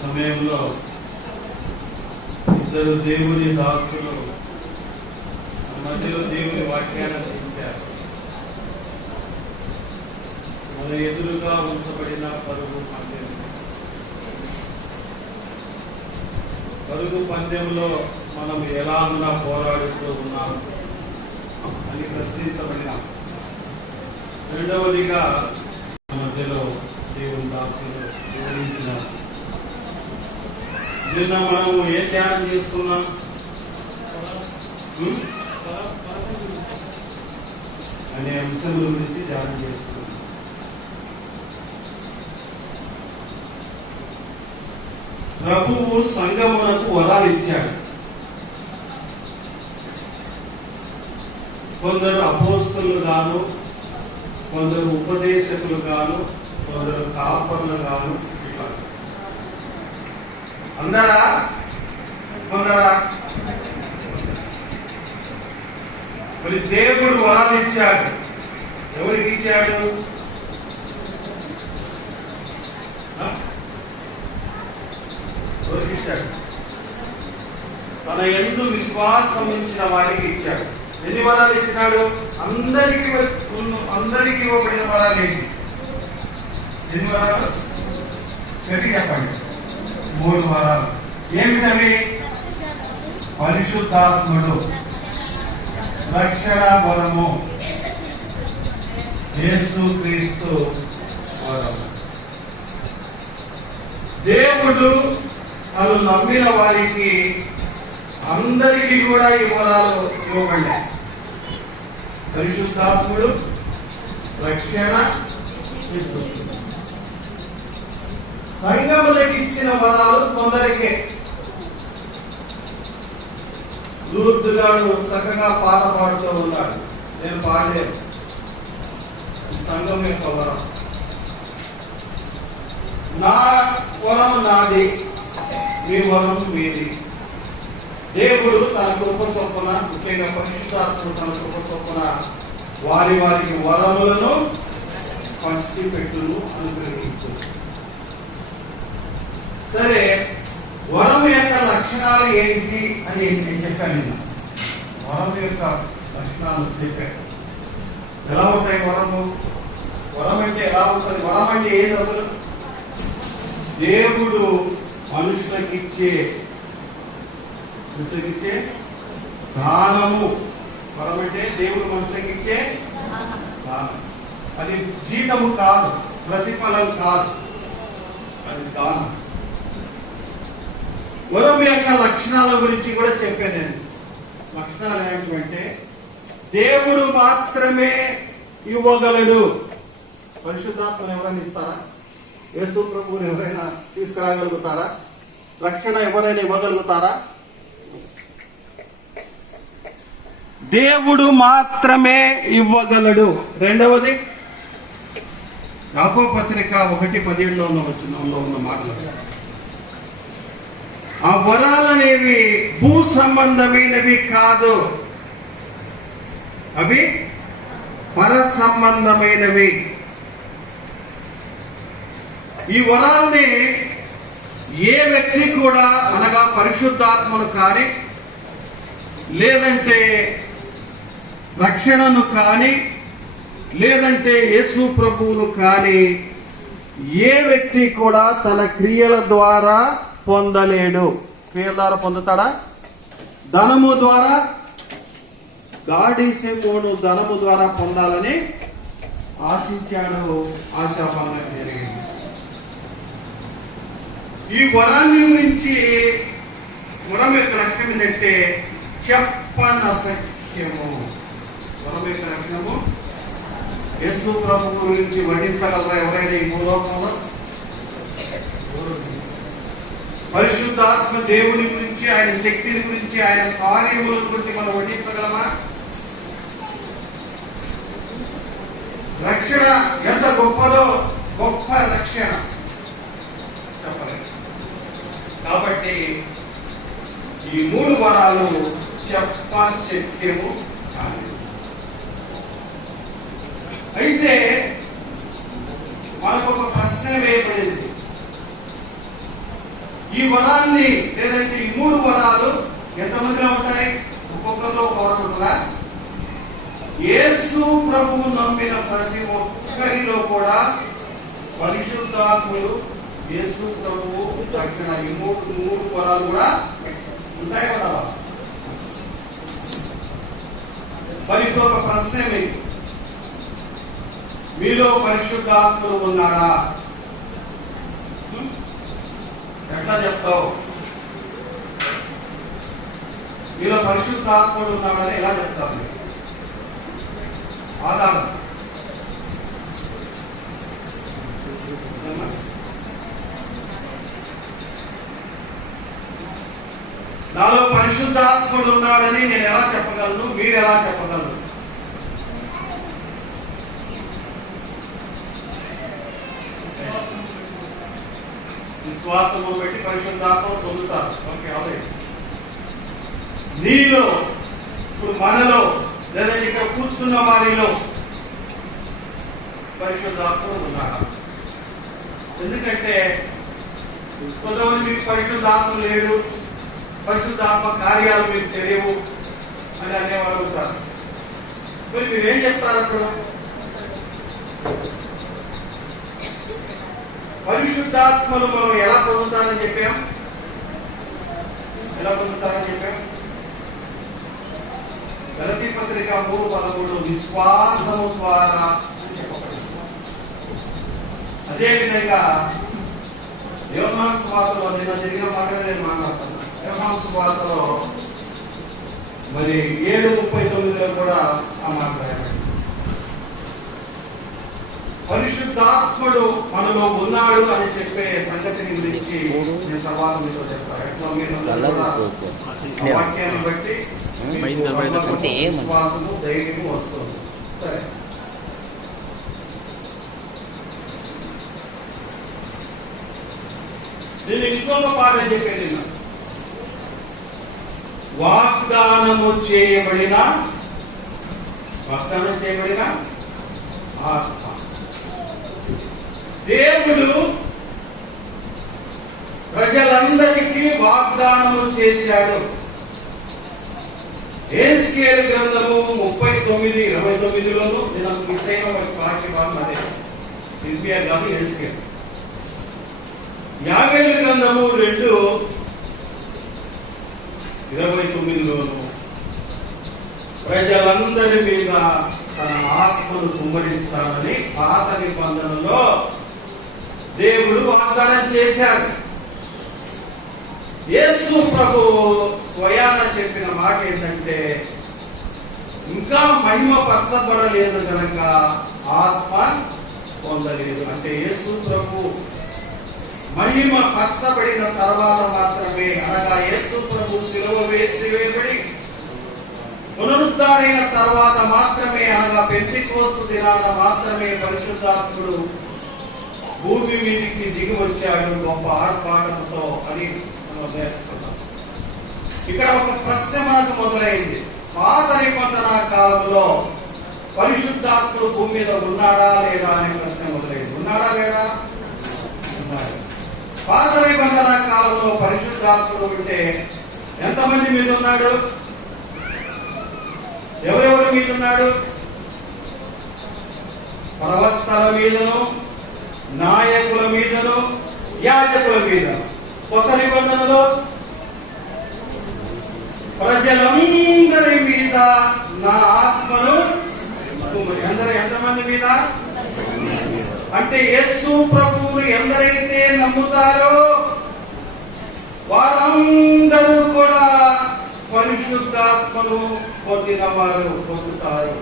సమయంలో ఇద్దరు దేవుని దాసులు మధ్యలో దేవుని వాక్యాన్ని అందించారు. మన ఎదురుగా ఉంచబడిన పరుగు పందెంలో మనం ఎలాగునా పోరాడుతూ ఉన్నాం అని ప్రశ్నించబడిన. రెండవదిగా మధ్యలో దేవుని దాసులు వివరించినారు. నిన్న మనము ఏ ధ్యానం చేసుకున్నాం? అనే అంశం గురించి ధ్యానం చేసుకున్నాం. ప్రభువు సంఘమునకు వరాలు ఇచ్చాడు. కొందరు అపోస్తలులు గాను, కొందరు ఉపదేశకులు గాను, కొందరు కాపర్లు గాను. అందరా కొందరా? మరి దేవుడు వరాలు ఇచ్చాడు. ఎవరికి ఇచ్చాడు? ఎవరికి ఇచ్చాడు? తన యందు విశ్వాసం ఉంచిన వారికి ఇచ్చాడు. ఎన్ని వరాలు ఇచ్చినాడు? అందరికీ ఇవ్వబడిన వరాలు ఏంటి? ఎన్ని వరాలు? గట్టి చెప్పండి. 3 వరాలు. ఏమిటవి? పరిశుద్ధాత్ముడు, రక్షణ వరము, యేసుక్రీస్తు వరము. దేవుడు తను నమ్మిన వారికి అందరికీ కూడా ఈ వరాలు ఇవ్వబడ్డాయి. పరిశుద్ధాత్ముడు, రక్షణ, యేసుక్రీస్తు. సంఘములకు ఇచ్చిన వరాలు కొందరికే. లూర్దు గారు చక్కగా పాట పాడుతూ ఉన్నాడు. నేను పాడలేను. సంఘం యొక్క వరం. నా వరం నాది, మీ వరం మీది. దేవుడు తన కృప చొప్పున, ముఖ్యంగా పరిశుద్ధాత్ముడు తన కృప చొప్పున వారికి వరములను పంచిపెట్టును అనుగ్రహించు. సరే, వరం యొక్క లక్షణాలు ఏంటి అని నేను చెప్పాను. నిన్న వరం యొక్క లక్షణాలు చెప్పాను. ఎలా ఉంటాయి వరం అంటే ఎలా ఉంటుంది? వరం అంటే ఏది అసలు? దేవుడు మనుషులకిచ్చే దానము. వరం అంటే దేవుడు మనుషులకిచ్చే దానం. అది జీతము కాదు, ప్రతిఫలం కాదు, అది దానం. వరం యొక్క లక్షణాల గురించి కూడా చెప్పాను నేను. లక్షణాలు ఏంటంటే దేవుడు మాత్రమే ఇవ్వగలడు. పరిశుద్ధాత్మను ఎవరైనా ఇస్తారా? యేసు ప్రభువుని ఎవరైనా తీసుకురాగలుగుతారా? రక్షణ ఎవరైనా ఇవ్వగలుగుతారా? దేవుడు మాత్రమే ఇవ్వగలడు. రెండవది యాకోబు పత్రిక 1:17 ఉన్న మాటలు. ఆ వరాలనేవి భూ సంబంధమైనవి కాదు, అవి పర సంబంధమైనవి. ఈ వరాల్ని ఏ వ్యక్తి కూడా, అనగా పరిశుద్ధాత్మను కానీ, లేదంటే రక్షణను కానీ, లేదంటే యేసు ప్రభువును కానీ ఏ వ్యక్తి కూడా తన క్రియల ద్వారా పొందలేడు. క్రియల ద్వారా పొందుతాడా? ధనము ద్వారా, గాడిసేమోను ధనము ద్వారా పొందాలని ఆశించాడు, ఆశాభంగం జరిగింది. ఈ వరాన్ని గురించి వరం యొక్క లక్ష్యం ఏంటంటే చెప్పనసఖ్యము. వరం యొక్క లక్షణము యేసు ప్రభు గురించి వర్ణించగలరా ఎవరైనా ఈ భూలోకంలో? పరిశుద్ధాత్మ దేవుని గురించి, ఆయన శక్తిని గురించి, ఆయన కార్యముల గురించి మనం వర్ణించగలమా? రక్షణ ఎంత గొప్పదో, గొప్ప రక్షణ చెప్పలేదు. కాబట్టి ఈ 3 వరాలు చెప్పశక్యము కాదు. అయితే మనకు ఒక ప్రశ్న వేయబడింది. ఈ వరాన్ని, లేదంటే ఈ 3 వరాలు ఎంతమందిలో ఉంటాయి? ఒక్కొక్కరిలో ఒక వరం ఉంటుందా? యేసు ప్రభువు నమ్మిన ప్రతి ఒక్కరిలో కూడా పరిశుద్ధాత్ముడు, యేసు ప్రభువు రక్షణ, ఈ 3 వరాలు కూడా ఉంటాయి కదా. మరి ఇంకొక ప్రశ్న ఏమిటి? మీలో పరిశుద్ధాత్ముడు ఉన్నాడా? ఎట్లా చెప్తావు? మీలో పరిశుద్ధాత్ముడు ఉన్నాడని ఎలా చెప్తావు? ఆధారం నాలో పరిశుద్ధాత్ముడు ఉన్నాడని నేను ఎలా చెప్పగలను? మీరు ఎలా చెప్పగలరు? విశ్వాసము పెట్టి పరిశుద్ధాత్మను పొందుతారు. ఓకే, అదే నీలో, ఇప్పుడు మనలో, లేదా ఇక్కడ కూర్చున్న వారిలో పరిశుద్ధాత్ముడు ఉన్నాడు. ఎందుకంటే కొంతమంది మీకు పరిశుద్ధాత్మ లేడు, పరిశుద్ధాత్మ కార్యాలు మీకు తెలియవు అని అనేవాళ్ళు ఉంటారు. మరి మీరేం చెప్తారు అప్పుడు? పరిశుద్ధాత్మను మనం ఎలా పొందుతారని చెప్పాం? ఎలా పొందుతారని చెప్పాం? గలతీ పత్రిక 3:13 విశ్వాసము ద్వారా చెప్పబడింది. అదేవిధంగా యోహాను సువార్తలో, నిన్న జరిగిన మాటలు నేను మాట్లాడుతున్నాను. యోహాను సువార్తలో మరి 7:39 కూడా ఆ మాట రాయబడింది. పరిశుద్ధాత్ముడు మనలో ఉన్నాడు అని చెప్పే సంగతిని గురించి నేను తర్వాత మీతో చెప్తాను. ఎట్లా మీరు వాక్యాన్ని బట్టి విశ్వాసము, ధైర్యము వస్తుంది. సరే, నేను ఇంకొక పాట చెప్పాను. నిన్న వాగ్దానం చేయబడిన ఆత్మ. దేవుడు ప్రజలందరికీ వాగ్దానము చేశాడు. హెస్కేలు గ్రంథము 39:29లోను నేను విషయం వాక్య భాగం అదే ఇర్మియా కాదు హెస్కేలు. యావేలు గ్రంథము 2:29లోను ప్రజలందరి మీద తన ఆత్మను కుమ్మరిస్తానని పాత నిబంధనలో దేవుడు వాగ్దానం చేశాడు. యేసు ప్రభు స్వయాన చెప్పిన మాట ఏంటంటే, ఇంకా మహిమ పరచబడలేదు కనుక ఆత్మ పొందలేదు. అంటే యేసు ప్రభు మహిమ పరచబడిన తర్వాత మాత్రమే, అనగా యేసు ప్రభు శిలువ వేయబడి పునరుద్ధరణైన తర్వాత మాత్రమే, అనగా పెంతెకోస్తు దినాన మాత్రమే పరిశుద్ధాత్ముడు భూమి మీదకి దిగి వచ్చాడు గొప్ప ఆర్భాటంతో అని మనం నేర్చుకున్నాం. ఇక్కడ ఒక ప్రశ్న మనకు మొదలైంది. పాత నిబంధన కాలంలో పరిశుద్ధాత్ముడు భూమి మీద ఉన్నాడా లేదా అనే ప్రశ్న మొదలైంది. ఉన్నాడా లేదా? ఉన్నాడు. పాత నిబంధన కాలంలో పరిశుద్ధాత్ముడు ఉంటే ఎంతమంది మీద ఉన్నాడు? ఎవరెవరి మీద ఉన్నాడు? ప్రవక్తల మీదను, నాయకుల మీదను, యాజకుల మీదను. కొత్త నిబంధనలో ప్రజలందరి మీద నా ఆత్మను ఎంతమంది మీద? అంటే యేసు ప్రభువును ఎందరైతే నమ్ముతారో వారందరూ కూడా పరిశుద్ధాత్మను పొందిన వారు పొందుతారు.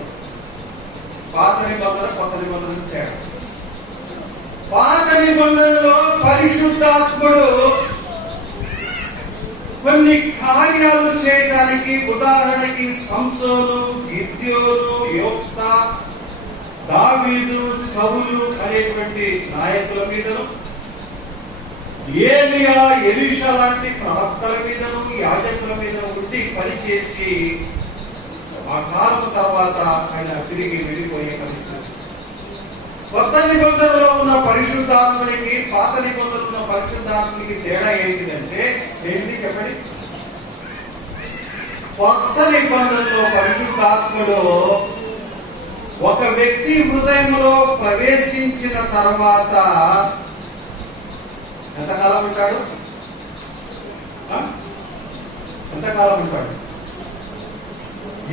పాత నిబంధన కొత్త నిబంధన తేడా. పాత నిబంధనలో పరిశుద్ధాత్ముడు కొన్ని కార్యాలు చేయడానికి, ఉదాహరణకి సంసోను, గిద్యోను, యోక్త, దావీదు, సౌలు అనేటువంటి నాయకుల మీదను, ఏలియా, ఎలీషా లాంటి ప్రవక్తల మీదను, యాజకుల మీదను ఉండి పనిచేసి ఆ కాలం తర్వాత ఆయన తిరిగి వెళ్ళిపోయే పరిస్థితి. కొత్త నిబంధనలో ఉన్న పరిశుద్ధాత్మనికి, పాత నిబంధనలో ఉన్న పరిశుద్ధాత్మనికి తేడా ఏంటిదంటే, ఏంటి చెప్పండి? కొత్త నిబంధనలో పరిశుద్ధాత్మలో ఒక వ్యక్తి హృదయంలో ప్రవేశించిన తర్వాత ఎంతకాలం ఉంటాడు? ఎంతకాలం ఉంటాడు?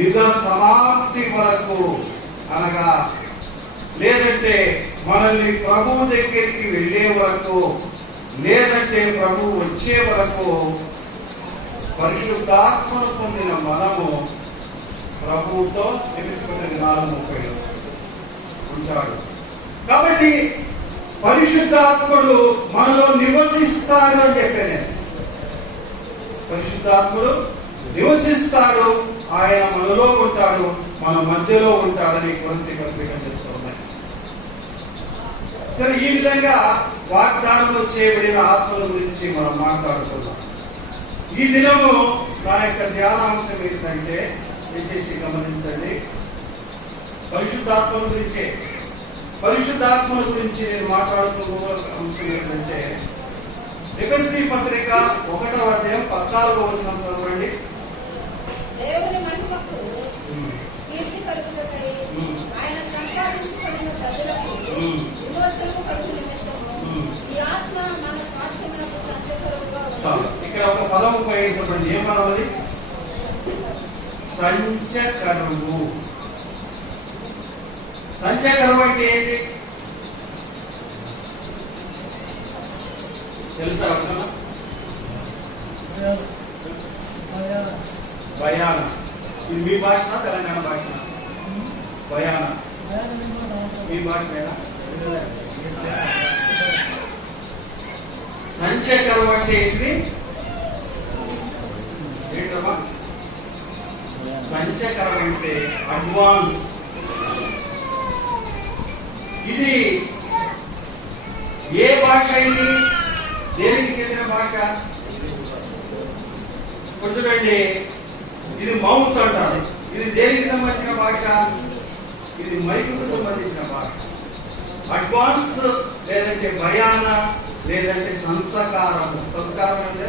యుగ సమాప్తి వరకు, అనగా లేదంటే మనల్ని ప్రభువు దగ్గరికి వెళ్ళే వరకు, లేదంటే ప్రభువు వచ్చే వరకు పరిశుద్ధాత్మను పొందిన మనము ప్రభువుతో 4:30 ఉంటాడు. కాబట్టి పరిశుద్ధాత్ముడు మనలో నివసిస్తాడు అని చెప్పాను. పరిశుద్ధాత్ముడు నివసిస్తాడు, ఆయన మనలో ఉంటాడు, మన మధ్యలో ఉంటాడని కొరింథీ పత్రిక చెప్తున్నాయి. సరే, ఈ విధంగా వాగ్దానంలో చేయబడిన ఆత్మల గురించి మనం మాట్లాడుతున్నాం. ఈ దినము నా యొక్క ధ్యానాంశం ఏంటంటే, దయచేసి గమనించండి, పరిశుద్ధాత్మల గురించే. పరిశుద్ధాత్మల గురించి నేను మాట్లాడుతున్న అంశం ఏంటంటే, ఎఫెసీ పత్రిక 1వ అధ్యాయం 14వ వచనం చదవండి. దేవుని మహిమకు కీర్తి కలుగుటకై ఆయన సంపాదించుకొనిన ప్రజలకు విమోచనము కలుగు నిమిత్తము ఈ ఆత్మ మన స్వాస్థ్యమునకు సంచకరువుగా ఉన్నది. ఇక్కడ ఒక పదం ఉపయోగించబడింది. ఏం పదం అది? సంచకరువు. సంచకరువు అంటే ఏంటి తెలుసా? బయాన. ఇది మీ భాషనా తెలంగాణ భాషనా? బయాన మీ భాషనేనా? సంచకరువు అంటే ఏంటి? ఏంటమ్మా సంచకరం అంటే? అడ్వాన్స్. ఇది ఏ భాష? ఇది దేనికి చెందిన భాష? చూడండి, ఇది మౌత్ అంటారు. ఇది దేనికి సంబంధించిన భాష? ఇది మైకుకు సంబంధించిన భాష. అడ్వాన్స్ లేదంటే భయాన లేదంటే సంస్కారము. సంస్కారం అంటే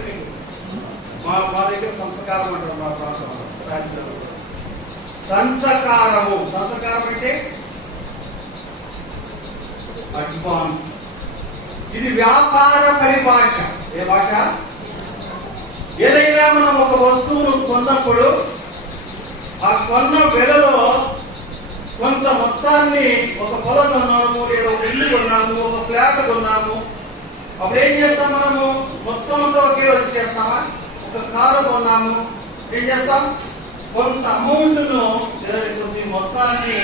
మా దగ్గర సంస్కారం అంటారు మా ప్రాంతంలో. సంస్కారము. సంస్కారం అంటే అడ్వాన్స్. ఇది వ్యాపార పరిభాష. ఏ భాష? ఏదైనా మనం ఒక వస్తువును కొన్నప్పుడు ఆ కొన్న వెలలో కొంత మొత్తాన్ని, ఒక పొలం కొన్నాము, లేదా ఒక ఇల్లు కొన్నాము, ఒక ఫ్లాట్ కొన్నాము, అప్పుడు ఏం చేస్తాం మనము? మొత్తం అంతా ఒకే రోజు చేస్తామా? ఒక కారు కొన్నాము, ఏం చేస్తాం? కొంత అమౌంట్ను లేదా కొన్ని మొత్తాన్ని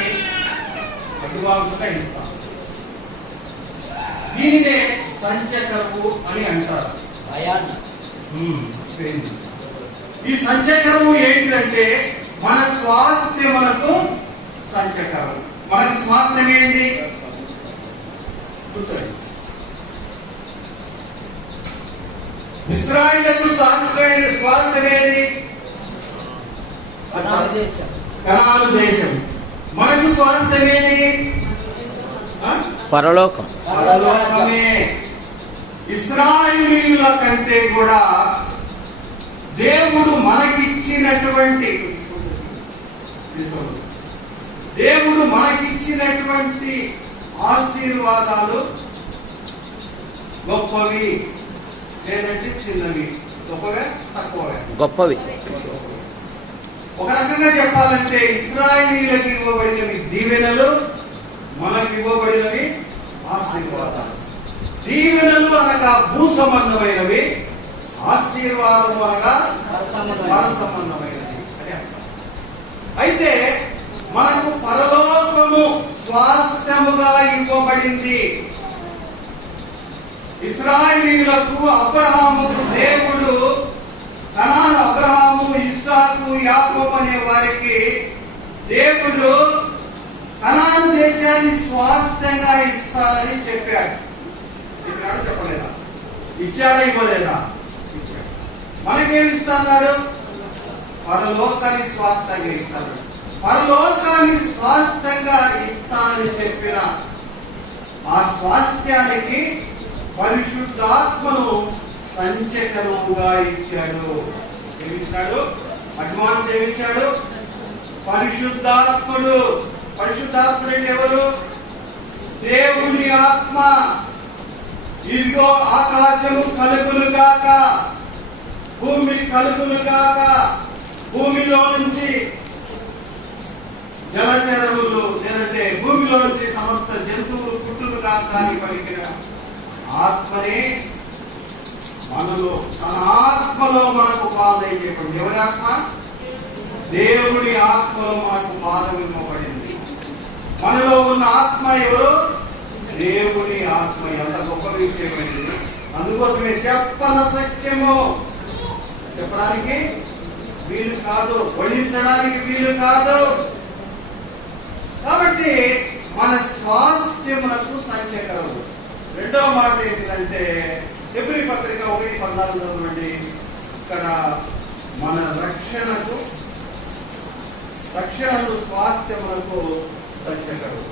అడ్వాన్స్గా ఇస్తాం. దీనినే సంచకరము అని అంటారు. ఈ సంచకరము ఏంటిదంటే మన స్వాస్థ్యమునకు సంచకరం. మనకు స్వాస్థ్యం ఏంటి? కూర్చోండి. ఇశ్రాయేలుకు స్వాస్థ్యం ఏది? కనాను దేశం. మనకు స్వాస్థ్యం ఏది? పరలోకం. పరలోకమే. ఇశ్రాయేలీయుల కంటే కూడా దేవుడు మనకిచ్చినటువంటి ఆశీర్వాదాలు గొప్పవి లేదంటే చిన్నవి. గొప్పగా తక్కువగా? గొప్పవి. ఒక రకంగా చెప్పాలంటే ఇశ్రాయేలీయులకు ఇవ్వబడినవి దీవెనలు, మనకు ఇవ్వబడినవి ఆశీర్వాదాలు. దీవెనలు అనగా భూ సంబంధమైనవి, ఆశీర్వాదం అనగా పర సంబంధమైనది. అయితే మనకు పరలోకము స్వాస్థ్యముగా ఇవ్వబడింది. ఇశ్రాయేలీయులకు అబ్రహాముకు దేవుడు కనాను, అబ్రహాము, ఇస్సాకు, యాకోబు అనే వారికి దేవుడు కనాను దేశాన్ని స్వాస్థ్యంగా ఇస్తారని చెప్పాడు. చెప్పాడా చెప్పలేదా? ఇచ్చాడా ఇవ్వలేదా? ఇచ్చాడు. మనకేమి ఇస్తాడు? పరలోకాన్ని స్వాస్థ్యంగా ఇస్తాడు. పరలోకాన్ని స్వాస్థ్యంగా ఇస్తానని చెప్పిన ఆ స్వాస్థ్యానికి పరిశుద్ధాత్మను సంచకరముగా ఇచ్చాడు. ఏమిచ్చాడు? అడ్వాన్స్ ఏమిచ్చాడు? పరిశుద్ధాత్ముడు. పరిశుద్ధాత్ముడు అంటే ఎవరు? దేవుని ఆత్మ. ఇదిగో ఆకాశము కలుగును గాక, భూమి కలుగును గాక, భూమిలో నుంచి జలచరములు లేదంటే భూమిలో నుంచి సమస్త జంతువులు పుట్టును గాక అని పలికిన ఆత్మనే మనలో, తన ఆత్మలో మనకు పాదం చేయబడింది. ఎవరి ఆత్మ? దేవుడి ఆత్మలో మనకు పాదం ఇవ్వబడింది. మనలో ఉన్న ఆత్మ ఎవరు? దేవుని ఆత్మ. ఎంత గొప్ప విషయమైంది. అందుకోసమే చెప్పనసక్యము, చెప్పడానికి వీలు కాదు, వర్ణించడానికి వీలు కాదు. కాబట్టి మన స్వాస్థ్యమునకు సంచకరము. రెండవ మాట ఏంటంటే హెబ్రీ పత్రిక 1:14 చదవండి. ఇక్కడ మన రక్షణకు స్వాస్థ్యమునకు సంచకరము.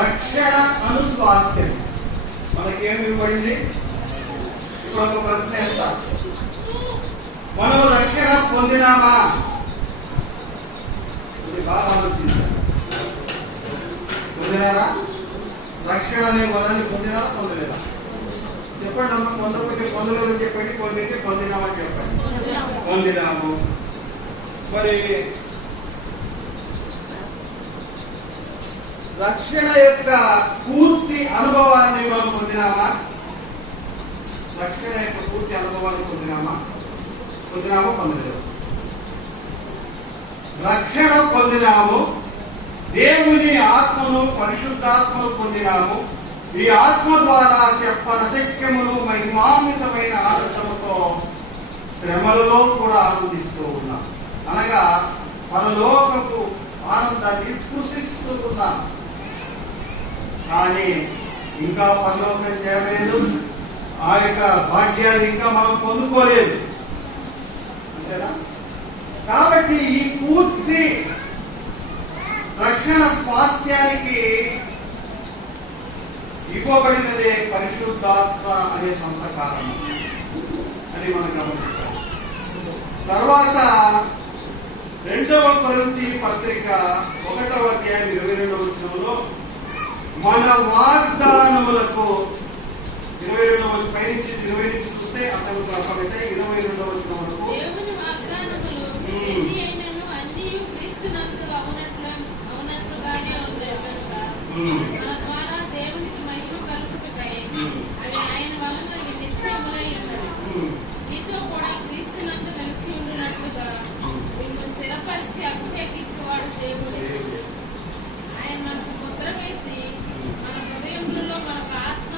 రక్షణ అను స్వాస్థ్యం మనకేమి ఇవ్వబడింది? ఇప్పుడు ఒక ప్రశ్న వేస్తా. మనం రక్షణ పొందినామా? బాగా ఆలోచించారు. పొందినారా? రక్షణ అనే పదాన్ని పొందినారా పొందలేదా? చెప్పండి అమ్మ. పొందకపోతే పొందలేదని చెప్పండి, పొందితే పొందినామని చెప్పండి. పొందినాము. మరి రక్షణ యొక్క పూర్తి అనుభవాన్ని మనం పొందినామా? రక్షణ యొక్క పూర్తి అనుభవాన్ని పొందినామా? పొందలేదు. రక్షణ పొందినాము, దేవుని ఆత్మను, పరిశుద్ధాత్మను పొందినాము. ఈ ఆత్మ ద్వారా చెప్పనశక్యమును మహిమాన్వితమైన ఆనందముతో శ్రమలలో కూడా ఆనందిస్తూ ఉన్నాం. అనగా పరలోకపు ఆనందాన్ని స్పృశిస్తూ ఉన్నాం. కానీ ఇంకా పరలోకం చేరలేదు. ఆ యొక్క భాగ్యాన్ని ఇంకా మనం పొందుకోలేదు, అంతేనా? కాబట్టి ఈ పూర్తి రక్షణ స్వాస్థ్యానికి ఇవ్వబడినదే పరిశుద్ధాత్మ అనే సంస్కారం అని మనం గమనిస్తాం. తర్వాత 2వ కొరింథీ పత్రిక 1వ అధ్యాయం 22వ వచనంలో మన వాగ్దానములకు 22వ పై నుంచి 20 నుంచి చూస్తే అసలు అయితే 22వ వచనం వరకు దేవుని వాగ్దానములు ఎన్ని అయినను అన్నియు క్రీస్తునందు అవునట్లుగానే ఉన్నాయి కనుక మన ద్వారా దేవునికి మహిమ కలుగుటకై అవి ఆయన వలన నిశ్చయములై ఉన్నవి. నీతో కూడా క్రీస్తునందు నిలిచి ఉండినట్లుగా మిమ్మల్ని స్థిరపరిచి అభిషేకించేవాడు దేవుడే. ఆయన మనకు ముద్ర వేసి మన హృదయములలో మనకు ఆత్మ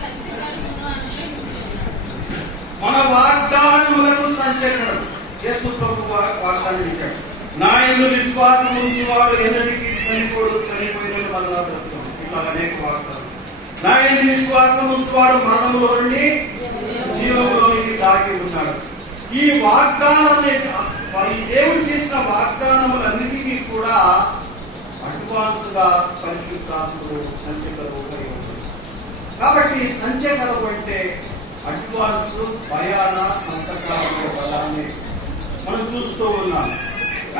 సంచకారమును అనుగ్రహించున్నాడు. మన వాగ్దానములకు సంచకరం యేసు ప్రభు వాగ్దానం ఇచ్చాడు. నా యందు విశ్వాసం ఉంచువాడు ఎన్నటికీ చనిపోయిన వల్ల బ్రతుకును. ఇట్లా అనేక వాగ్దానం. నా యందు విశ్వాసం ఉంచువాడు మరణములో నుండి జీవములోనికి దాటి ఉన్నాడు. ఈ వాగ్దానాన్ని దేవుడు చేసిన వాగ్దానములన్నిటికీ కూడా అడ్వాన్స్ గా పరిశుద్ధాత్ముడు సంచకరు కలిగి ఉంటాడు. కాబట్టి సంచకరం అంటే అడ్వాన్స్ భయాన సంతకాలనే పదాన్ని మనం చూస్తూ ఉన్నాం.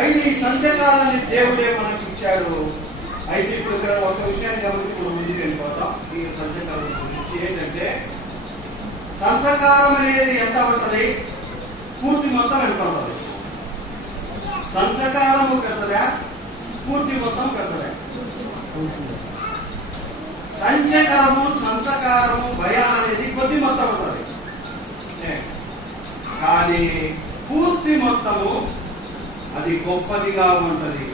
అయితే ఈ సంచకారాన్ని దేవుడే మనకి ఇచ్చాడు. అయితే ఇప్పుడు ఇక్కడ ఒక విషయాన్ని గమనించి మనం ముందుకు వెళ్ళిపోతాం. ఈ సంచకారం గురించి ఏంటంటే, సంచకారం అనేది ఎంత ఉంటుంది? పూర్తి మొత్తం ఎంత ఉంటుంది? సంచకారము పెద్దదా, పూర్తి మొత్తం పెద్దదా? సంచకారము భయం అనేది కొద్ది మొత్తం ఉంటుంది, కానీ పూర్తి మొత్తము అది గొప్పదిగా ఉంటది.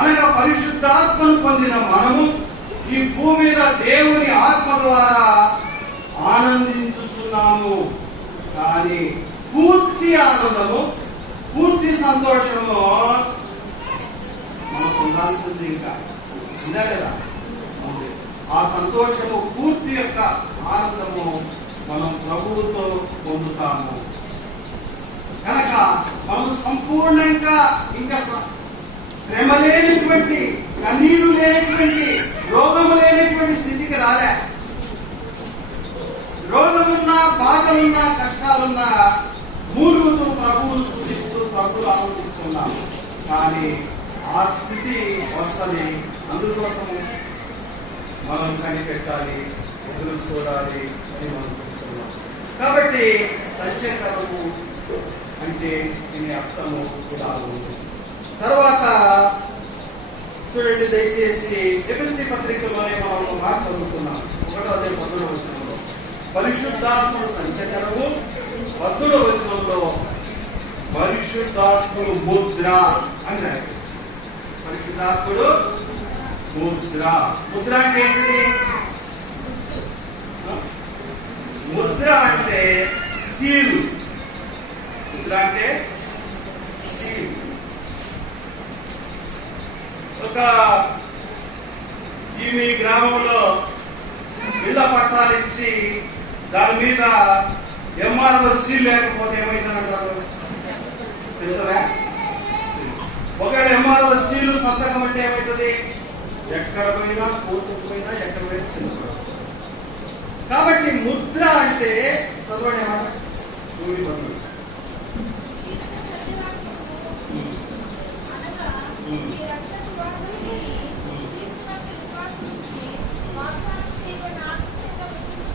అనగా పరిశుద్ధాత్మను పొందిన మనము ఈ భూమి మీద దేవుని ఆత్మ ద్వారా ఆనందించుతున్నాము. కానీ పూర్తి ఆనందము, పూర్తి సంతోషము మనకు ఉండాల్సింది ఇంకా ఉందా కదా? ఆ సంతోషము, పూర్తి యొక్క ఆనందము మనం ప్రభువుతో పొందుతాము. కనుక మనం సంపూర్ణంగా ఇంకా శ్రమ లేనటువంటి, కన్నీరు లేనటువంటి, రోగము లేనటువంటి స్థితికి రాలే. రోగమున్నా, బాధలున్నా, కష్టాలున్నా మూలుగుతూ ప్రభువును స్తుతిస్తూ ప్రభువులు ఆనందిస్తున్నాం. కానీ ఆ స్థితి వస్తుంది. అందుకోసము మనం కనిపెట్టాలి, ఎదురు చూడాలి అని మనం చూస్తున్నాం. కాబట్టి సంచకరము అంటే దీని అర్థము ఇలా ఉంది. తర్వాత చూడండి, దయచేసి ఎఫెసీ పత్రికలోనే మనం మాట చదువుతున్నాం. 1వ అధ్యాయం 10వ వచనంలో పరిశుద్ధాత్ముడు సంచకరము, 10వ వచనంలో పరిశుద్ధాత్ముడు ముద్ర అని రాయాలి. పరిశుద్ధాత్ముడు ముద్ర. ముద్ర అంటే ఏంటి? ముద్ర అంటే సీల్. ముద్ర అంటే సీల్. ఒక ఈ మీ గ్రామంలో ఇళ్ల పట్టాలు ఇచ్చి దాని మీద ఎంఆర్ఓ సీల్ లేకపోతే ఏమైందంటారు తెలుసా? ఒకవేళ ఎంఆర్ఓ సీలు సంతకం అంటే ఏమవుతుంది? ఎక్కడ పోయినా, కోర్టుకు పోయినా, ఎక్కడ పోయినా చెందుకోవచ్చు. కాబట్టి ముద్ర అంటే చదవండి ఏమన్నా చూడి బంధువులు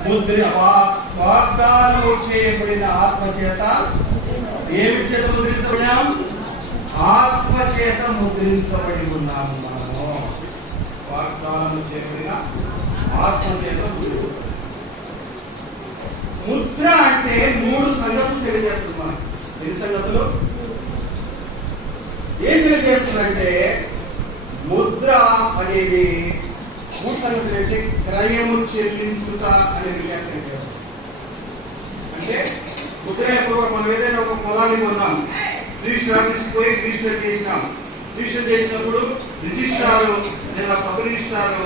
ముద్ర వాగ్దానము చేయబడిన ఆత్మచేత ఏమి చేత ముద్రించబడినాం? ఆత్మచేత ముద్రించబడి ఉన్నాము. మనము వాగ్దానము చేయబడిన ఆత్మచేత ముద్ర అంటే 3 సంగతులు తెలియజేస్తుంది మనకి. ఎన్ని సంగతులు? ఏం తెలియజేస్తుందంటే ముద్ర అనేది 3 సంగతులు. అంటే క్రయము చెల్లించుట అనేది తెలియజేస్తుంది. అంటే ముద్ర ఎప్పుడు మనం ఏదైనా ఒక పొలాన్ని కొన్నాం, రిజిస్టర్ ఆఫీస్కి పోయి రిజిస్టర్ చేసినాం. రిజిస్టర్ చేసినప్పుడు రిజిస్ట్రారు లేదా సబ్ రిజిస్ట్రారు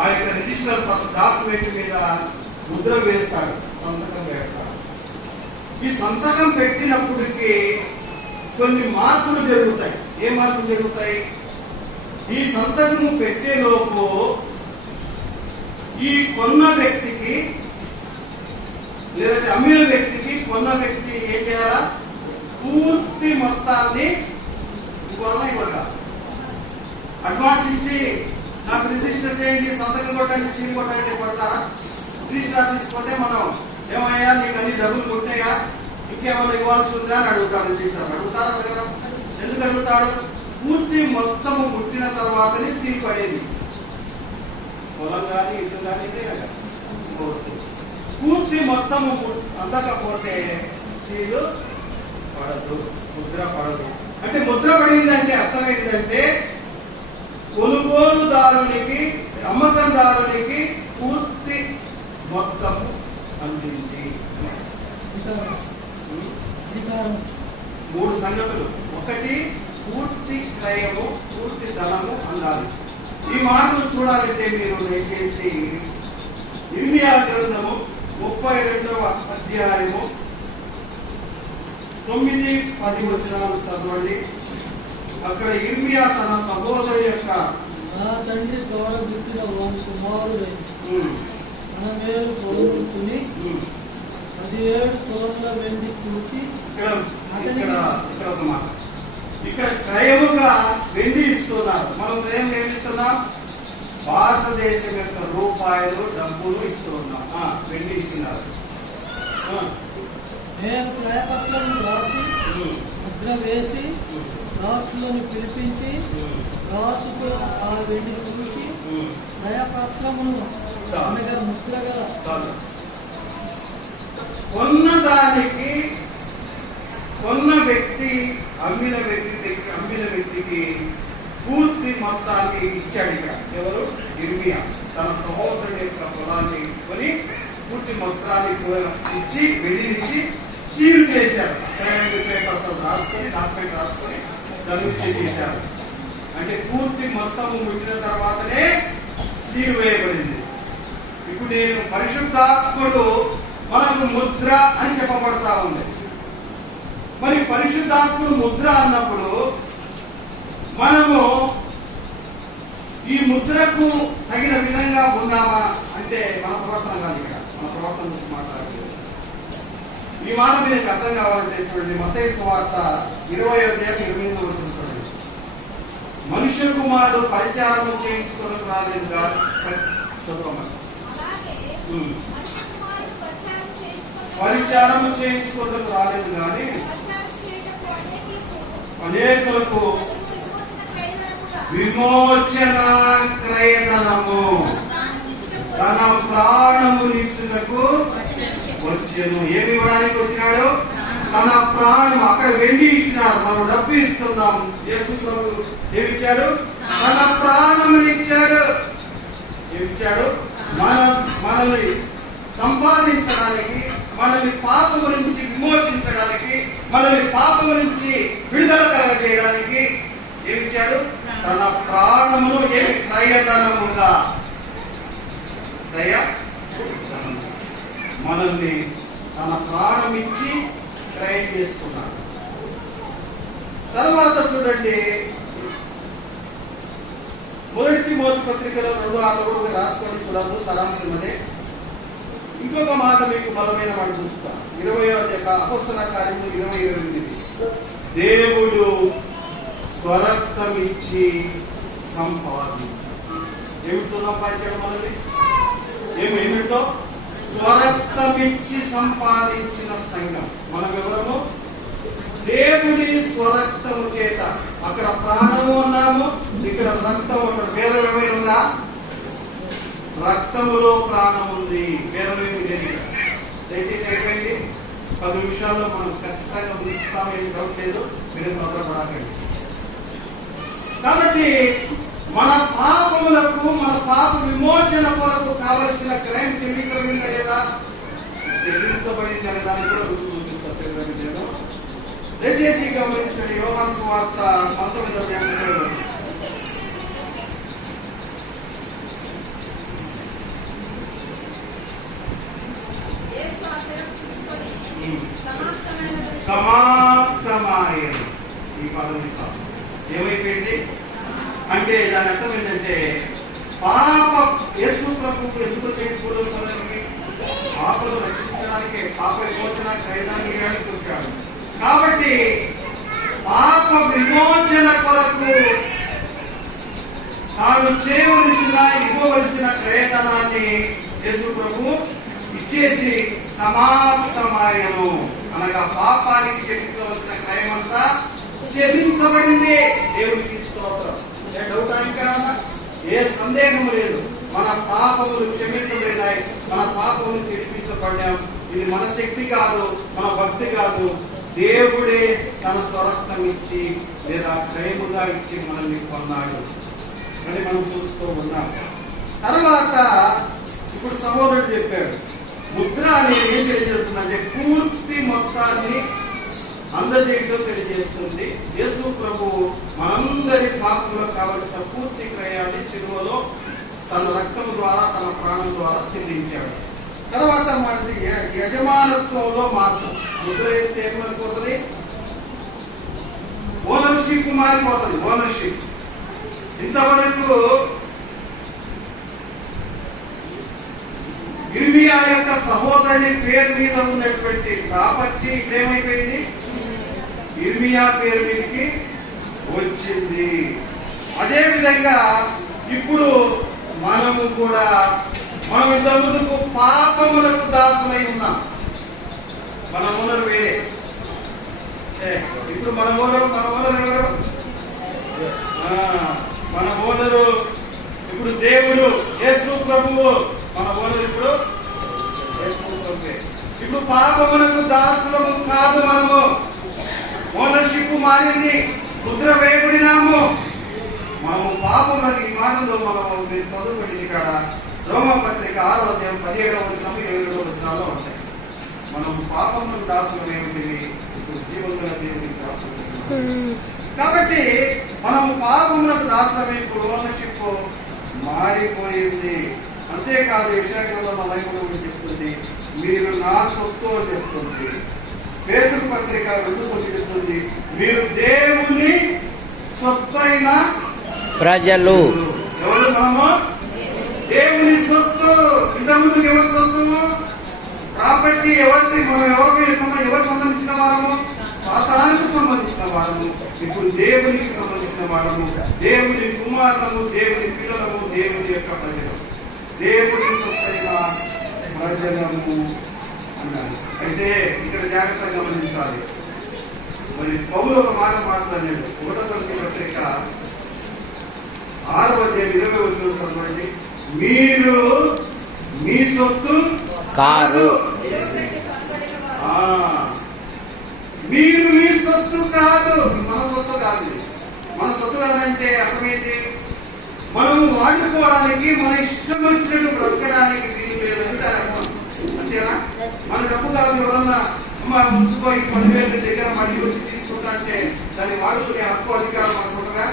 ఆ యొక్క రిజిస్టర్ డాక్యుమెంట్ మీద ముద్ర వేస్తాడు, సంతకం వేస్తాడు. ఈ సంతకం పెట్టినప్పటికీ కొన్ని మార్పులు జరుగుతాయి. ఏ మార్పులు జరుగుతాయి? ఈ సంతకము పెట్టేలోపు ఈ కొన్న వ్యక్తికి లేదంటే అమ్మిన వ్యక్తికి కొన్న వ్యక్తి ఏం చేయాలా? పూర్తి మొత్తాన్ని ఇవ్వాలి. అడ్వాన్స్ ఇచ్చి నాకు రిజిస్టర్ చేయండి, సంతకం కొట్టండి, సీల్ కొట్టండి కొడతారా? రిజిస్టర్ ఆఫీస్ పోతే మనం ఏమయ్యా నీకు అన్ని డబ్బులు కొట్టాయా, ఇంకేమైనా ఇవ్వాల్సి ఉందా అని అడుగుతాడు. రిజిస్టర్ అడుగుతారా కదా? ఎందుకు అడుగుతాడు? పూర్తి మొత్తము ముట్టిన తర్వాతనే సీల్ పడేది. పొలం కానీ ఇల్లు కానీ ఇదే కదా పూర్తి మొత్తము అందకపోతే సీలు పడదు, ముద్ర పడదు. అంటే ముద్ర పడిందంటే అర్థం ఏంటంటే కొనుగోలుదారునికి అమ్మకందారునికి పూర్తి మొత్తము అందించి. మూడు సంగతులు. ఒకటి, పూర్తి క్రయము, పూర్తి ధనము అందాలి. ఈ మాటలు చూడాలంటే మీరు దయచేసి ఇర్మియా గ్రంథము 32వ అధ్యాయము 9-10 వచనాలు చదవండి. అక్కడ ఇర్మియా తన సహోదరు యొక్క నా తండ్రి తోడబుట్టిన కుమారుడు మన మేలు కోరుకుని 17 తోళ్ల వెండి కూర్చి ఇక్కడ క్రయముగా వెండి ఇస్తున్నారు. మనం క్రయం ఏమిస్తున్నాం? భారతదేశం యొక్క రూపాయలు, డబ్బులు ఇస్తున్నాం. వెండి ఇచ్చినారు. నేను క్రయపత్రము రాసి ముద్ర వేసి రాసులను పిలిపించి రాసుతో ఆ వెండి చూసి క్రయపత్రమును అనగా ముద్ర గల కొన్నదానికి కొన్న వ్యక్తి అమ్మిన వ్యక్తికి పూర్తి మొత్తాన్ని ఇచ్చాడు. ఇక్కడ ఎవరు? ఇర్మియా తన సహోదరుని యొక్క పొలాన్ని కొని పూర్తి మొత్తాన్ని ఇచ్చి వెళ్ళించి సీల్ చేశారు. పేపర్తో రాసుకొని డాక్యుమెంట్ రాసుకొని దాన్ని సీల్ చేశారు. అంటే పూర్తి మొత్తం ముట్టిన తర్వాతనే సీల్ వేయబడింది. ఇప్పుడు నేను పరిశుద్ధాత్ముడు మనకు ముద్ర అని చెప్పబడతా ఉంది. మరి పరిశుద్ధాత్ముడు ముద్ర అన్నప్పుడు మనము ఈ ముద్రకు తగిన విధంగా ఉన్నామా అంటే మన ప్రవర్తన కాదు. ఇక్కడ మన ప్రవర్తన గురించి మాట్లాడలేదు. ఈ మాట మీకు అర్థం కావాలంటే చూడండి, మత్తయి సువార్త 20:28 చూడండి. మనుష్య కుమారుడు పరిచారము చేయించుకోవడానికి రాలేదు కాదు. చదవమని పరిచారము చేయించుకోవడానికి రాలేదు కానీ అనేకులకు విమోచన క్రయధనము తన ప్రాణమునిచ్చుటకు వచ్చాను. ఏమి ఇవ్వడానికి వచ్చినాడు? తన ప్రాణం. అక్కడ వెండి ఇచ్చినారు, మనం డబ్బు ఇస్తున్నాం. యేసు ప్రభువు ఏమిచ్చాడు? తన ప్రాణమునిచ్చాడు. ఏమిచ్చాడు? మనల్ని సంపాదించడానికి, మనల్ని పాపము నుంచి విమోచించడానికి, మనల్ని పాపము నుంచి విడుదల కలగజేయడానికి ఏమిచ్చాడు? తన ప్రాణమును ఏమి క్రయధనముగా మనల్ని తన ప్రాణం ఇచ్చి క్రయం చేసుకున్నాడు. తర్వాత చూడండి, 1 తిమోతి పత్రికలో 2:6 రాసుకొని చూడద్దు, సారాంశం అదే. ఇంకొక మాట మీకు బలమైన మాట చూస్తా. 20వ అపోస్తల కార్యము 20:28 దేవుడు స్వరక్తమిచ్చి సంపాదించాడు. ఏమిటో సంపాదించాడు? మనల్ని ఏమిటో స్వరక్తమిచ్చి సంపాదించిన సంఘం. మనం ఎవరము? దేవుని స్వరక్తము చేత. అక్కడ ప్రాణము అన్నాము, ఇక్కడ రక్తం. అక్కడ భేదం ఏమై ఉందా? రక్తములో ప్రాణం ఉంది, భేదం ఏమి లేదు. దయచేసి అయిపోయింది. 10 నిమిషాల్లో మనం ఖచ్చితంగా ముగిస్తాం. ఏం డౌట్ లేదు, మీరు తొందరపడకండి. కాబట్టి మన పాపములకు, మన పాప విమోచన కొరకు కావలసిన క్రయం చెల్లించబడిందా లేదా? చెల్లించబడింది అనే దాన్ని కూడా రుజువు చూపిస్తారు. దయచేసి గమనించండి. యోహాను సువార్త 19వ అధ్యాయం సమాప్తమాయను. ఈ పదం ఏమైపోయింది అంటే దాని అర్థం ఏంటంటే పాప యేసు ప్రభువు ఎందుకు చేయకూడదు మనకి పాపలు రక్షించడానికి, పాప విమోచనానికి ప్రయత్నానికి వచ్చాడు. కాబట్టి పాప విమోచన కొరకు తాను చేయవలసిన ఇవ్వవలసిన ప్రయత్నాన్ని యేసు ప్రభు ఇచ్చేసి సమాప్తమాయను అనగా పాపానికి చెల్లించవలసిన క్రయమంతా చెల్లించబడింది. దేవునికి స్తోత్రం. డౌట్ ఇంకా ఏ సందేహం లేదు. మన పాపములు క్షమించబడినాయి, మన పాపములు చెల్లించబడ్డాం. ఇది మన శక్తి కాదు, మన భక్తి కాదు, దేవుడే తన స్వరక్తం ఇచ్చి లేదా ప్రేమగా ఇచ్చి మనల్ని కొన్నాడు అని మనం చూస్తూ ఉన్నాం. తర్వాత ఇప్పుడు సహోదరుడు చెప్పాడు, ముద్ర అనేది ఏం తెలియజేస్తుందంటే పూర్తి మొత్తాన్ని అందజేయడం తెలియజేస్తుంది. యేసు ప్రభువు మనందరి పాపములకు కావలసిన పూర్తి క్రయాన్ని శిలువలో తన రక్తం ద్వారా, తన ప్రాణం ద్వారా చెల్లించాడు. తర్వాత మనకి యజమానత్వంలో మార్పు. ముద్ర వేస్తే ఏమైపోతుంది? ఓనర్షిప్ మారిపోతుంది. ఓనర్షిప్ ఇంతవరకు ఇర్మియా యొక్క సహోదరుని పేరు మీద ఉన్నటువంటి ప్రాపర్టీ ఏమైపోయింది? ఇర్మియా పేరు మీదకి వచ్చింది. అదే విధంగా ఇప్పుడు మనము కూడా మనం ఇంత ముందుకు పాపములకు దాసులై ఉన్నాం. మన ఓనర్ వేరే. ఇప్పుడు మన ఓనరు ఎవరు? మన ఓనరు ఇప్పుడు దేవుడు యేసు ప్రభువు. మన ఓనరు ఇప్పుడు యేసు ప్రభువే. ఇప్పుడు పాపములకు దాసులము కాదు మనము. ఓనర్షిప్ మారింది, ముద్ర వేయబడినాము. మనము పాపములకు ఈ మాటలో మనము మీరు చదువుబడింది కాడ రోమపత్రిక 6వ అధ్యాయం 17వ వచనం 7వ వచనాల్లో ఉంటాయి. మనం పాపములకు దాసులు ఏమిటి? ఇప్పుడు జీవంగా దేవునికి దాసులు. కాబట్టి మనము పాపములకు దాసులమే. ఇప్పుడు ఓనర్షిప్ మారిపోయింది. అంతేకాదు యెషయా బైబిల్ చెప్తుంది, మీరు నా సొత్తు అని చెప్తుంది. పేతురు పత్రిక 2:9 చెప్తుంది, మీరు దేవుని సొత్తైన ప్రజలు. ఎవరు మనము? దేవుని సొత్తు. ఇంతకుముందు ఎవరి సొత్తు? ప్రాపర్టీ ఎవరిది? మనం ఎవరు సంబంధించిన వారము? సాతానుకు సంబంధించిన వారము. ఇప్పుడు దేవునికి సంబంధించిన వారము, దేవుని కుమారులము, దేవుని పిల్లలము, దేవుని యొక్క ప్రజలు, దేవుని సొత్తైన ప్రజలము అన్నారు. అయితే ఇక్కడ జాగ్రత్తగా గమనించాలి. మరి పౌలు ఒక మాట మాట్లాడాడు. 1వ కొరింథీ పత్రిక 6వ అధ్యాయం 20వ వచనం చదవండి. మీరు మీ సొత్తు కారు. మీరు మీ సొత్తు కాదు. మన సొత్తు కాదు. మన సొత్తు కాదంటే అర్థమైంది, మనం వాడుకోవడానికి, మన ఇష్టం వచ్చినట్టు బ్రతకడానికి వీలు లేదని దాని అర్థం. అంతేనా? మన డబ్బు కాదు. ఎవరన్నా మున్సిపల్ 10,000 దగ్గర మళ్ళీ వచ్చి తీసుకుంటా అంటే దాన్ని వాడుకునే హక్కు, అధికారం అనుకుంటుగా.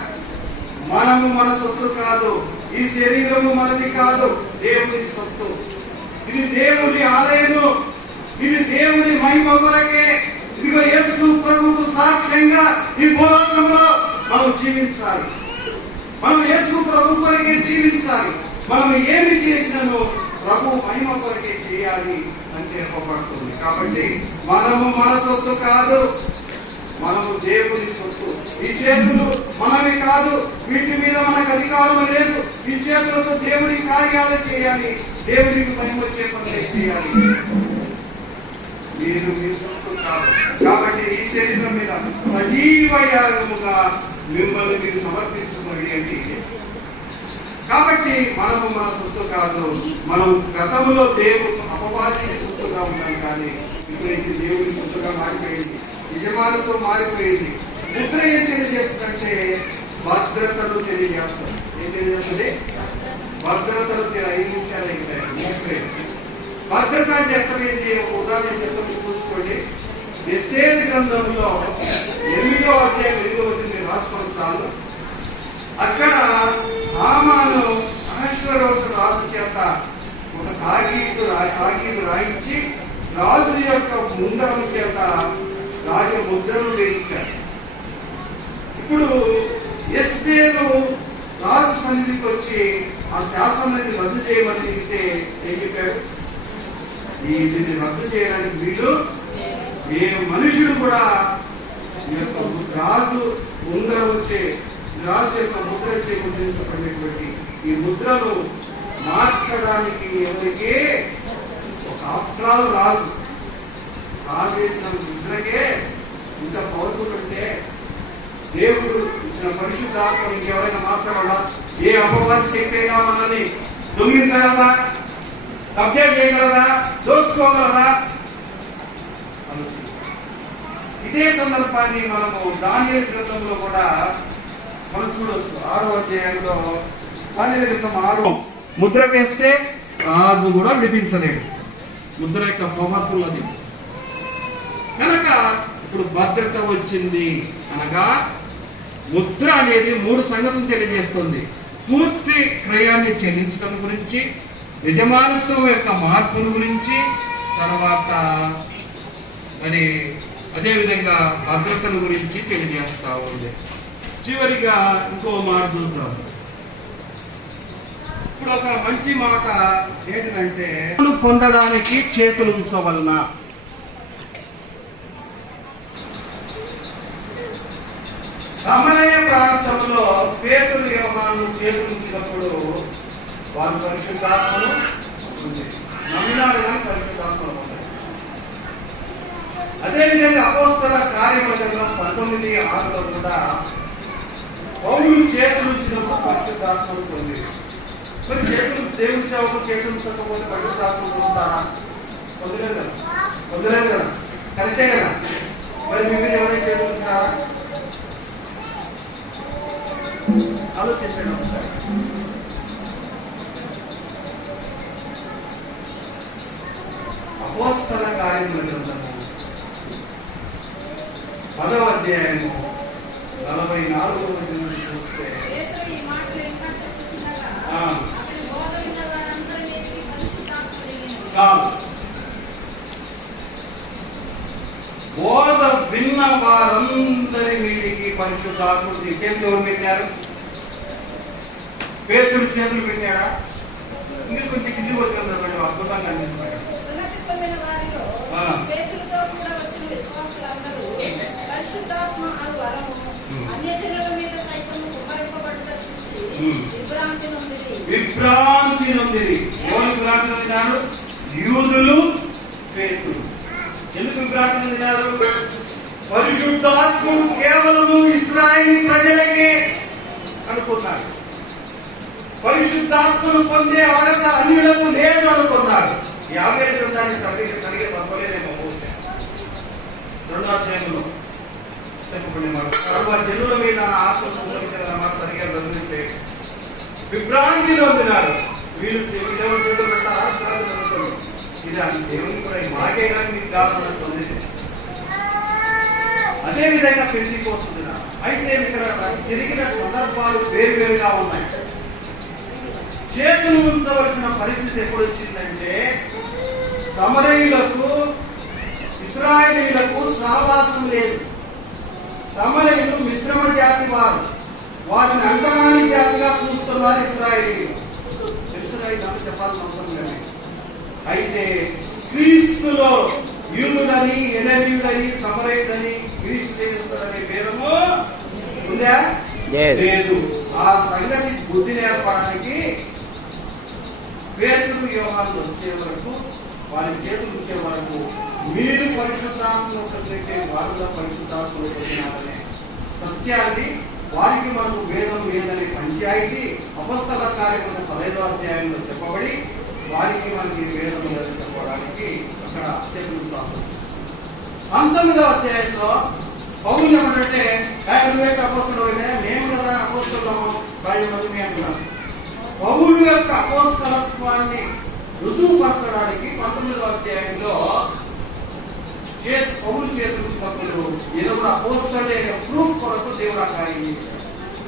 మనము మన సొత్తు కాదు. ఈ శరీరము మనది కాదు, దేవుని సొత్తు. ఇది దేవుని ఆలయము, ఇది దేవుని మహిమ కొరకే. ఇదిగో యేసు ప్రభువుకు సాక్ష్యంగా ఈ భూలోకంలో మనం జీవించాలి. మనం యేసు ప్రభు కొరకే జీవించాలి. మనం ఏమి చేసినామో ప్రభు మహిమ కొరకే చేయాలి అని చెప్పబడుతుంది. కాబట్టి మనము మన సొత్తు కాదు, మనము దేవుని సొత్తు. ఈ చేతులు మనవి కాదు, వీటి మీద మనకు అధికారం లేదు. ఈ చేతులతో దేవుని కార్యాలు చేయాలి, దేవునికి మహిమ వచ్చే పనులు చేయాలి. మీరు మీ సొత్తు కాదు. కాబట్టి ఈ శరీరం మీద సజీవ యాగముగా మిమ్మల్ని మీరు సమర్పిస్తున్నది అంటే. కాబట్టి మనము మన సొత్తు కాదు. మనం గతంలో దేవుడు అపవాదికి సొత్తుగా ఉన్నాం, కానీ ఇప్పుడైతే దేవుని సొత్తుగా మారిపోయింది, యజమానుతో మారిపోయింది. ముద్ర ఏం తెలియజేస్తుందంటే భద్రతను తెలియజేస్తుంది. ఏం తెలియజేస్తుంది? భద్రతను 5 నిమిషాలు అయిపోయాయి. భద్రత అంటే అర్థమైంది. ఒక ఉదాహరణ చెప్తాను, చూసుకోండి. ఎస్తేరు గ్రంథంలో 8వ అధ్యాయం 8వ వచనం రాసుకోవడం చాలు. అక్కడ హామాను అహష్వేరోషు రాజు చేత ఒక తాకీదు రాయించి రాజు యొక్క ముందరం చేత రాజముద్రను వేయించాడు. ఇప్పుడు ఎస్తేరు రాజు సన్నిధికి వచ్చి ఆ శాసనాన్ని రద్దు చేయమని చెప్తే ఏం చెప్పాడు? దీన్ని రద్దు చేయడానికి వీళ్ళు ఏ మనుషుడు కూడా ఈ యొక్క రాజు ఉంగరం వచ్చే రాజు యొక్క ముద్ర చేయబడినటువంటి ఈ ముద్రను మార్చడానికి ఎవరికి ఒక ఆఫ్రాల్ రాజు వేసిన ముద్రకే ఇంత పవర్ఫుల్ అంటే దేవుడు ఇచ్చిన పరిశుద్ధాత్మ ఇంకెవరైనా మార్చగలరా? ఏ అపవాది శక్తి అయినా మనల్ని దొంగిలించగలరా? కబ్జా చేయగలరా? దోచుకోగలరా? ఇదే సందర్భాన్ని మనము దానియేలు గ్రంథంలో కూడా మనం చూడవచ్చు. 6వ అధ్యాయంలో దానియేలు గ్రంథం 6 ముద్ర వేస్తే రాజు కూడా విడిపించలేడు. ముద్ర యొక్క పవర్ఫుల్ అది కనుక ఇప్పుడు భద్రత వచ్చింది అనగా ముద్ర అనేది 3 సంగతులు తెలియజేస్తుంది. పూర్తి క్రయాన్ని చెల్లించడం గురించి, యజమానిత్వం యొక్క మార్పుల గురించి, తర్వాత మరి అదేవిధంగా భద్రతల గురించి తెలియజేస్తా ఉంది. చివరిగా ఇంకో మాట చూద్దాం. ఇప్పుడు ఒక మంచి మాట ఏంటంటే పొందడానికి చేతులు ఉంచవలన. సమరయ ప్రాంతంలో పేతురు యోహాను చేతులుంచినప్పుడు వారు పరిశుద్ధాత్మను నమ్మినారు కానీ పరిశుద్ధాత్మలు ఉన్నాయి. అదేవిధంగా అపోస్తల కార్యముల గ్రంథం 19:6లో కూడా పౌలు చేతులుంచినప్పుడు పరిశుద్ధాత్మను పొంది. మరి చేతులు దేవుని సేవకు చేతులుంచకపోతే పరిశుద్ధాత్మలు పొందుతారా? పొందలేదు కదా. కరెక్టే కదా. మరి మీ మీద ఎవరైనా చేతులుంచినారా? ఆలోచించండి ఒకసారి. అపోస్తల కార్యముల గ్రంథము 10వ అధ్యాయము 44వ వచనం చూస్తే బోధ విన్న వారందరి మీదికి పరిశుద్ధాత్ముడు చేతులు పెట్టారు. పేతురు చేతులు పెట్టాడా? ఇంకా కొంచెం కింది వచ్చిన అద్భుతంగా అనిపిస్తున్నాడు. విభ్రాంతి నొందిరి. ఎవరు విభ్రాంతి నొందినారు? యూదులు, పేతురు. ఎందుకు విభ్రాంతి నొందినారు? పరిశుద్ధాత్ముడు కేవలము ఇశ్రాయేలు ప్రజలకే అనుకున్నాడు. పరిశుద్ధాత్మను పొందే అర్హత అన్యులకు లేదు అనుకున్నాడు. 50 గ్రంథాన్ని సరిగ్గా చదవలేదేమో. 2వ అధ్యాయంలో చెప్పబడిన మాట జనుల మీద ఆశ మాట సరిగ్గా చదివితే విభ్రాంతిలో ఉందినాడు. వీళ్ళు దేవుని చేతులు పెట్టారా? ఇది దేవుని కూడా మాకే కానీ మీకు కావాలని పొందింది. అదేవిధంగా పెళ్లి కోసం అయితే ఇక్కడ జరిగిన సందర్భాలు వేరువేరుగా ఉన్నాయి. చేతులు ఉంచవలసిన పరిస్థితి ఎప్పుడు వచ్చిందంటే సమరయులకు ఇశ్రాయేలీయులకు సహవాసం లేదు. సమరయులు మిశ్రమ జాతి వారు, వారిని అంటరాని జాతిగా చూస్తున్నారు ఇశ్రాయేలీయులు. తెలుసుగా ఇదంతా చెప్పాల్సిన అవసరం లేదు. అయితే క్రీస్తులో యూదుడని, ఎలనీయుడని, సమరయుడని, క్రీస్తుడని భేదము ఉందా? లేదు. ఆ సంగతి బుద్ధి నేర్పడానికి పేతురు యోహాను వచ్చే వరకు, వారి చేతులు వచ్చే వరకు మీరు పరిశుద్ధాత్మను పొందితే వారిలో పరిశుద్ధాత్మను పొందినారనే సత్యాన్ని వారికి మనకు వేదం లేదనే పంచాయతీ అపోస్తల కార్యముల 15వ అధ్యాయంలో చెప్పబడి వారికి మనకి వేదం లేదని చెప్పడానికి అక్కడ చేతులు. 19వ అధ్యాయంలో పౌలు ఏమంటే నువ్వేంటి అపోస్తలుడు అయితే మేము కదా అపోస్తలము 10 మంది అంటున్నాను. పౌలు యొక్క అపోస్తలత్వాన్ని రుజువుపరచడానికి 19వ అధ్యాయంలో పౌలు చేతులు ఏదో కూడా అపోస్తలుడే ప్రూఫ్ కొరకు దేవుడు ఆ కార్యం చేశాడు.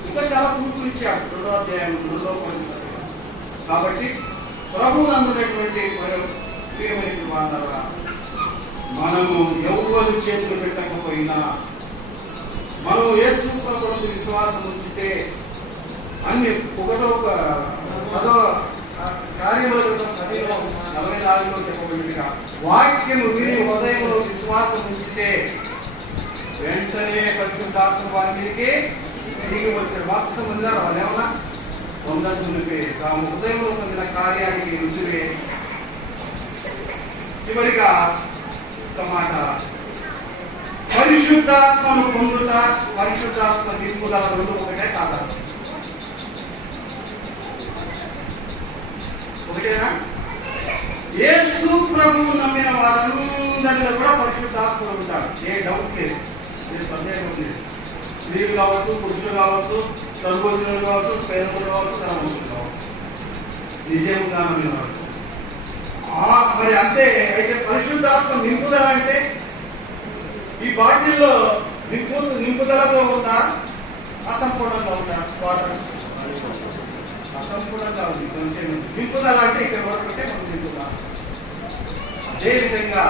ఇంకా చాలా ప్రూఫ్లు ఇచ్చాడు 2వ అధ్యాయం 2వ పరిస్థితి. కాబట్టి ప్రభువు అందునటువంటి ప్రియమైన వారందరూ మనము ఎవ్వరు చేతులు పెట్టకపోయినా మనం యేసు ప్రభువుకు విశ్వాసం ఉంచితే అన్ని పదో కార్యముల 44లో చెప్పబడినట్టుగా వాక్యము విని హృదయంలో విశ్వాసం ఉంచితే వెంటనే పరిశుద్ధాత్మ వారి మీదకి దిగి వచ్చారు. వాక్సం పొందారు వాళ్ళేమన్నా పొందనుంటే తాము హృదయంలో పొందిన కార్యానికి రుజువే. చివరిగా ఒక మాట, పరిశుద్ధాత్మను పొందుట పరిశుద్ధాత్మ నింపుదల రెండు ఒకటే కాదా? ఒకటేనా? యేసు ప్రభువు నమ్మిన వారందరిలో కూడా పరిశుద్ధాత్మ ఉంటాడు. ఏ డౌట్ లేదు, ఏ సందేహం లేదు. స్త్రీలు కావచ్చు, పురుషులు కావచ్చు, సర్వోజనులు కావచ్చు, పేదలు కావచ్చు, ధనవంతులు కావచ్చు, నిజంగా నమ్మిన వారు. మరి అంతే. అయితే పరిశుద్ధాత్మ నింపుదల అంటే ఈ బాటిల్లో నింపుదలతో ఉందా, అసంపూర్ణంగా ఉందా? వాటర్ అసంపూర్ణంగా ఉంది, కొంచెం నింపుదల అంటే ఇక్కడ వరకు మనం నింపుదాం. అదేవిధంగా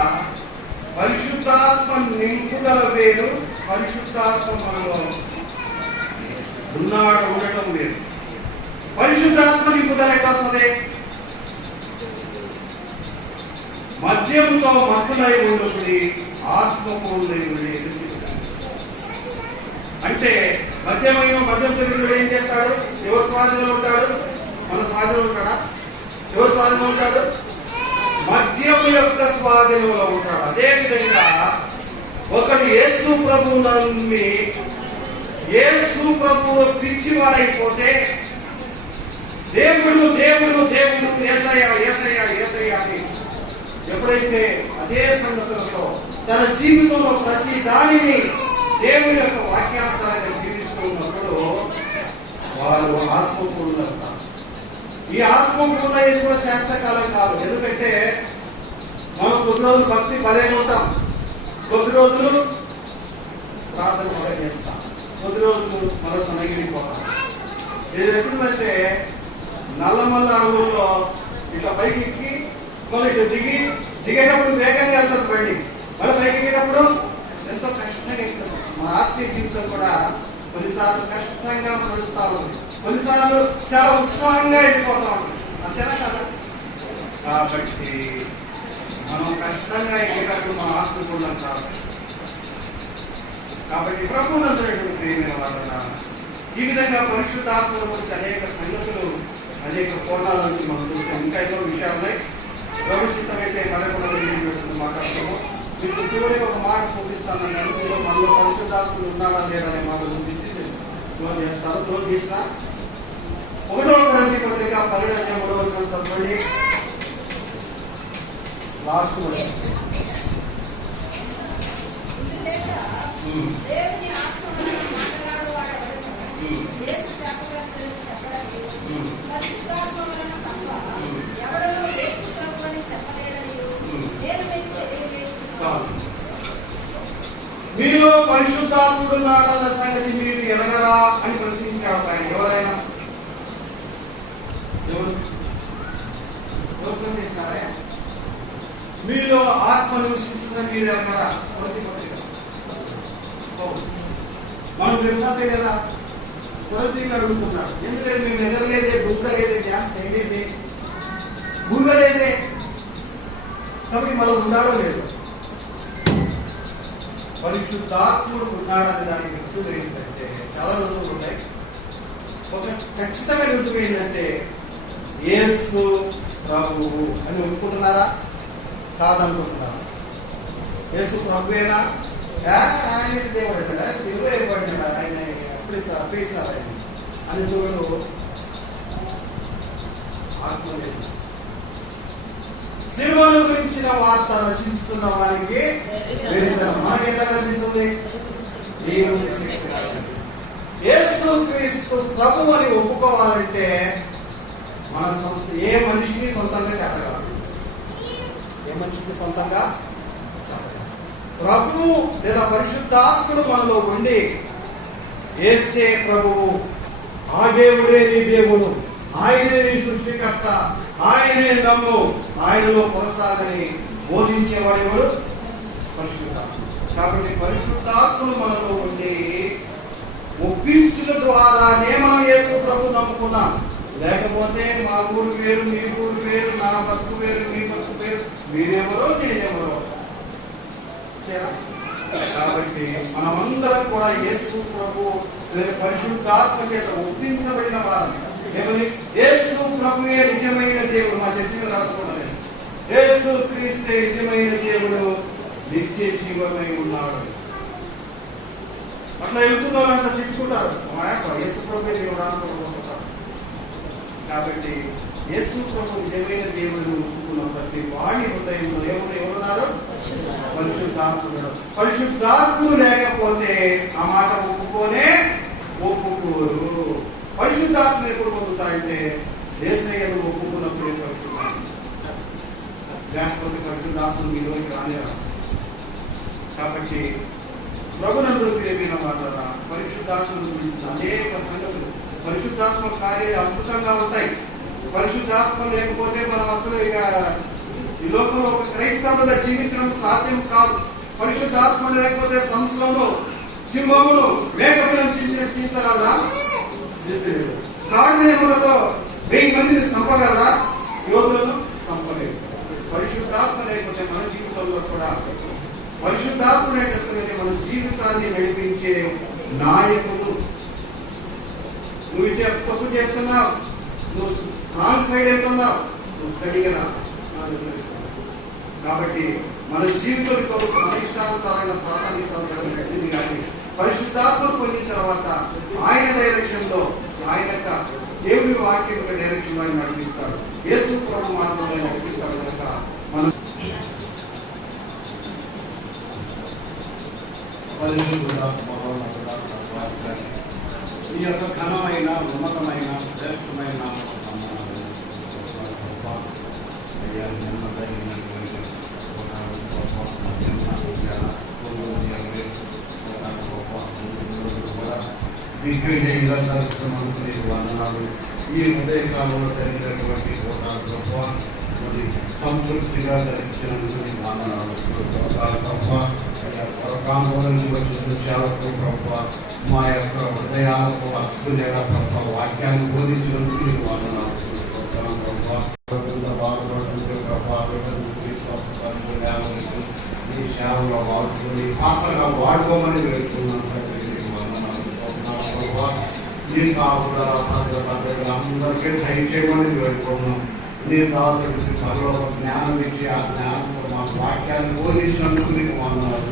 పరిశుద్ధాత్మ నింపుదల వేరు, పరిశుద్ధాత్మ మనలో ఉండటం లేదు. పరిశుద్ధాత్మ నింపుదల ఎట్లా వస్తుంది? మద్యముతో మత్తులై ఉంటుంది, ఆత్మపూర్ణులై ఉండి. అంటే మద్యం తెలియదు ఏం చేస్తాడు? ఎవరు స్వాధీనంలో ఉంటాడు? మన స్వాధీనంలో ఉంటాడా? ఎవరు స్వాధీనంలో ఉంటాడు? మద్యము యొక్క స్వాధీనంలో ఉంటాడు. అదేవిధంగా ఒకరు యేసు ప్రభువు నమ్మి యేసు ప్రభువు పిచ్చివాడైపోతే దేవుడు దేవుడు దేవుడు యేసయ్యా యేసయ్యా యేసయ్యా అని ఎప్పుడైతే అదే సంగతులతో తన జీవితంలో ప్రతి దానిని దేవుని యొక్క వాక్యానుసారంగా జీవిస్తూ ఉన్నప్పుడు వారు ఆత్మపూర్ణులు అంటారు. ఈ ఆత్మపూర్ణ ఇది కూడా శాస్త్రకాలం కాదు. ఎందుకంటే మనం కొద్ది రోజులు భక్తి భలే ఉంటాం, కొద్ది రోజులు ప్రార్థన కూడా చేస్తాం, కొద్ది రోజులు మనసు నగిలిపోతాం. ఇది ఎప్పుడంటే నల్లమల్ల అడుగుల్లో ఇట్లా పైకి ఎక్కి మళ్ళీ ఇటు దిగేటప్పుడు వేగంగా వెళ్తారు బండి, మళ్ళీ పైకి ఎక్కేటప్పుడు ఎంతో కష్టంగా ఎక్కుతాం. మన ఆత్మీయ జీవితం కూడా కొన్నిసార్లు కష్టంగా నడుస్తూ ఉంది, కొన్నిసార్లు చాలా ఉత్సాహంగా వెళ్ళిపోతా ఉంటుంది. అంతేనా కదా? కాబట్టి మనం కష్టంగా ఎక్కేటప్పుడు మన ఆత్మపూర్ణం కాదు. కాబట్టి ప్రభువునందునటువంటి ప్రియమైన వాళ్ళ ఈ విధంగా పరిశుద్ధాత్మల గురించి అనేక సంగతులు, అనేక కోణాల నుంచి మనం చూస్తాం. ఇంకా ఎన్నో విషయాలు ఉన్నాయి. ప్రభుత్వమైతే మరొక మాట్లాడుతాము. మీకు చివరికి ఒక మాట చూపిస్తానన్నాను. మీరు మనలో పరిశుద్ధాత్మలు ఉన్నారా లేదనే మాట చూపించి క్లోజ్ చేస్తాను. క్లోజ్ చేసిన 1వ కొరింథీ పత్రిక 12వ చదవండి. లాస్ట్ దేవుని ఆత్మ మాట్లాడు వాడెవడను యేసు శాపగ్రస్తులను చెప్పడానికి పరిశుద్ధాత్మ వలన తప్ప ఎవడనూ యేసు ప్రభువని చెప్పలేడని నేను మీకు తెలియజేస్తున్నాను. మీలో పరిశుద్ధాత్ముడు ఉన్నాడన్న సంగతి మీరు ఎరగరా అని ప్రశ్నించాడు ఆయన. ఎవరైనా ఎవరు ప్రశ్నించారా? మీలో ఆత్మ నివసిస్తుందని మీరు ఎరగరా? మనం తెలుసాతే కదా, కొరంథీయులు అడుగుతున్నాడు. ఎందుకంటే మేము ఎగరలేదే, బుగ్గలేదే, ధ్యానం చేయలేదే, ఊగలేదే, కాబట్టి మనం ఉన్నాడో లేదు. పరిశుద్ధాత్ముడు ఉన్నాడని దానికి రుజువు ఏంటంటే చాలా రుజువులు ఉన్నాయి. ఒక ఖచ్చితమైన రుజువు ఏంటంటే యేసు ప్రభువు అని ఒప్పుకుంటున్నారా? కాదనుకుంటున్నారా? యేసు ప్రభువేనా? ఆయన దేవుడు అంటాడా? శిలువ ఏర్పడినాడు, ఆయన అప్పుడే అప్పేసినారు ఆయన అని చూడు. ఆత్మ లేదు. శిలువను గురించిన వార్త రచించుతున్న వారికి మనకి ఎట్లా కనిపిస్తుంది? యేసు క్రీస్తు ప్రభు అని ఒప్పుకోవాలంటే మన సొంత ఏ మనిషికి సొంతంగా చెప్పగలరు? ఏ మనిషికి సొంతంగా ప్రభు లేదా పరిశుద్ధాత్ముడు మనలో ఉండి యేసే ప్రభువు, ఆ దేవుడే నీ దేవుడు, ఆయనే నీ సృష్టికర్త, ఆయనే నమ్ము, ఆయనలో కొనసాగని బోధించేవాడు ఎవడు? పరిశుద్ధాత్మ. కాబట్టి పరిశుద్ధాత్మను మనలో ఉండి ఒప్పించుట ద్వారానే మనం యేసు ప్రభు నమ్ముకున్నాం. లేకపోతే మా ఊరు వేరు, మీ ఊరు వేరు, నా బతుకు వేరు, మీ బతుకు వేరు, మీరెవరో నేనెవరో. కాబట్టి మనమందరం కూడా యేసు ప్రభు పరిశుద్ధాత్మ చేత ఒప్పించబడిన వారిని. ఏమని? యేసు ప్రభువే నిజమైన దేవుడు. మా చర్చ రాసుకోవాలి. యేసు క్రీస్తే నిజమైన దేవుడు, నిత్య జీవమై ఉన్నాడు. అట్లా వెళ్తున్న వాళ్ళంతా తిట్టుకుంటారు, యేసు ప్రభువే దేవుడు అనుకుంటారు. కాబట్టి యేసు ప్రభు నిజమైన దేవుడు ఒప్పుకున్న ప్రతి వాడి హృదయంలో ఎవరున్నారు? పరిశుద్ధాత్ముడు. పరిశుద్ధాత్ముడు లేకపోతే ఆ మాట ఒప్పుకోరు. పరిశుద్ధాత్మను ఎప్పుడు పొందుతాయంటే యేసయ్యను ఒప్పుకున్నప్పుడు పరిశుద్ధాత్మ. లేకపోతే పరిశుద్ధాత్మను మీలోకి రానిరా. కాబట్టి ప్రభునందు ప్రియమైన వాళ్ళ పరిశుద్ధాత్మను గురించి అనేక సంగతులు, పరిశుద్ధాత్మ కార్యాలు అద్భుతంగా ఉంటాయి. పరిశుద్ధాత్మ లేకపోతే మనం అసలు ఇక ఈ లోకంలో ఒక క్రైస్తవులుగా జీవించడం సాధ్యం కాదు. పరిశుద్ధాత్మ లేకపోతే సంవత్సరంలో సింహమును మేకలను చించగలరా? కాళ్ళతో 1000 మందిని చంపగలరా? యోధులను చంపలేదు. పరిశుద్ధాత్మ లేకపోతే మన జీవితంలో కూడా పరిశుద్ధాత్మ మన జీవితాన్ని నడిపించే నాయకుడు. నువ్వు తప్పు చేస్తున్నావు, నువ్వు రాంగ్ సైడ్ వెళ్తున్నావు, నువ్వు కడిగరా. కాబట్టి మన జీవితంలో మన ఇష్టానుసారంగా సాధారణ కానీ పరిశుద్ధాత్మ పొందిన తర్వాత ఆయన డైరెక్షన్ లో, ఆయన దేవుని వాక్యం డైరెక్షన్ లో ఆయన నడిపిస్తాడు. యేసు ప్రభు మార్గంలో నడిపిస్తాడు కనుక మనం ఈ యొక్క ఘనమైన, ఉన్నతమైన, శ్రేష్టమైన దిగ్విజయంగా జరుగుతున్నందుకు వందనాలు. ఈ ఉదయకాలంలో జరిగినటువంటి మరి సంతృప్తిగా ధరించినందుకు వందనాలు. సేవకు ప్రభావ మా యొక్క హృదయాలకు అద్భుతంగా ప్రభావ వాక్యాన్ని బోధించినందుకు వందనాలు. ఈ సేవలో వాడుకొని పాత్రగా వాడుకోమని వేడుకున్నాను. నీ కాపుదల అందరికీ దయచేయమని వేడుకున్నాం. నీ దాసుడికి త్వరలో జ్ఞానం ఇచ్చి ఆ జ్ఞానంతో మా వాక్యాన్ని బోధించినందుకు నీకు వందనాలు.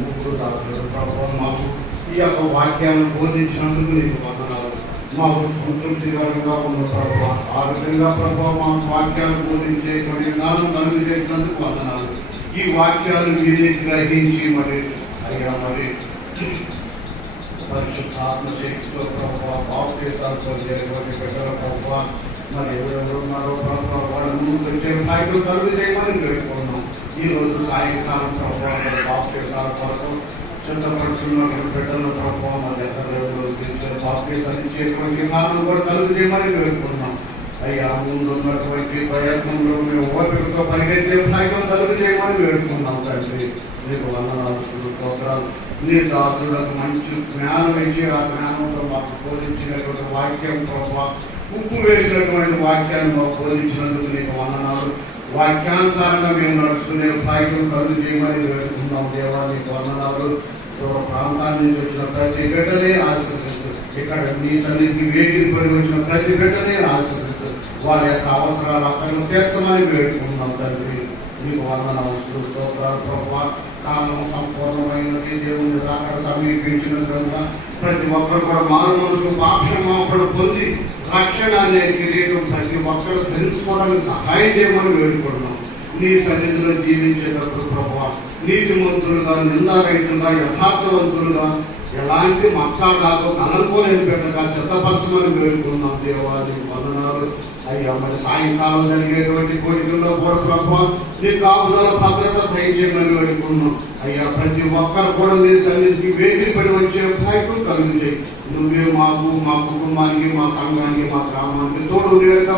ముగ్గురు దాసుడు ప్రభావ మాకు ఈ యొక్క వాక్యాన్ని బోధించినందుకు నీకు వందనాలు. మాకు సంతృప్తికరంగా ఉన్న ప్రభావ ఆ విధంగా ప్రభావ మా వాక్యాన్ని బోధించేటువంటి జ్ఞానం కలుగు చేసినందుకు వందనాలు. ఈ వాక్యాలు మీరే గ్రహించి మరి అయ్యా మరి పరిశుద్ధాత్మ శక్తితో ప్రభావ బాప్తిస్తాలతో జరిగినటువంటి బిడ్డల ప్రభావ మరి ఎవరెవరు ఉన్నారో ప్రభావ వాళ్ళ ముందు వచ్చే నాయకులు కలుగు చేయమని వేడుకున్నాం. ఈ రోజు సాయంకాలం ప్రభావ బాప్తిస్తాల కొరకు చిన్నపడుతున్న బిడ్డల ప్రభావ మరి ఎక్కడ బాప్తిస్తాలించేటువంటి నాలుగు కూడా కలుగు చేయమని వేడుకున్నాం. అయ్యా ముందున్నటువంటి ప్రయత్నంలో మేము ఓపికతో పరిగెత్తే నాయకులు కలుగు చేయమని వేడుకున్నాం. తండ్రి నీకు వందనాలు, స్తోత్రాలు. నీ దాసులకు మంచి జ్ఞానం ఇచ్చి ఆ జ్ఞానంతో మాకు బోధించినటువంటి వాక్యం ప్రభావ ఉప్పు వేసినటువంటి వాక్యాన్ని మాకు బోధించినందుకు నీకు వందనాలు. వాక్యానుసారంగా మేము నడుచుకునే ప్రయత్నం కలుగు చేయమని వేడుకున్నాం. దేవా నీకు వందనాలు. ప్రాంతాల నుంచి వచ్చిన ప్రతి బిడ్డనే ఆశీర్వదించు. ఇక్కడ నీ తల్లికి వేదిక పడి వచ్చిన ప్రతి బిడ్డనే ఆశీర్వదించు. వాళ్ళ యొక్క అవసరాలు అతను తీర్చమని వేడుకున్నాం. తండ్రి నీకు వందనాలు, ప్రభావ. కాలం సంపూర్ణమైనది, దేవుని అక్కడ సమీపించిన కనుక ప్రతి ఒక్కరు కూడా మారు మనసుకు పాక్షమాపణ పొంది రక్షణ అనే కిరీటం ప్రతి ఒక్కరు తెలుసుకోవడానికి సహాయం చేయమని వేడుకుంటున్నాం. నీ సన్నిధిలో జీవించేటప్పుడు ప్రభావ నీతిమంతులుగా, నిందారహితంగా, యథార్థవంతులుగా, ఎలాంటి మక్షాలు కలనుకోలేని పెట్టగా సిద్ధపరచమని వేడుకున్నాం. దేవాది వందనాలు. అయ్యా మరి సాయంకాలం జరిగేటువంటి కోరికల్లో కూడా ప్రభావ నీ కాపుదల భద్రత దయచేయమని వేడుకున్నాం. అయ్యా ప్రతి ఒక్కరు కూడా నీ సన్నిధికి వేదికపడి వచ్చే ప్రయత్నం కలుగుతాయి. నువ్వే మాకు, మా కుటుంబానికి, మా సంఘానికి, మా గ్రామానికి తోడు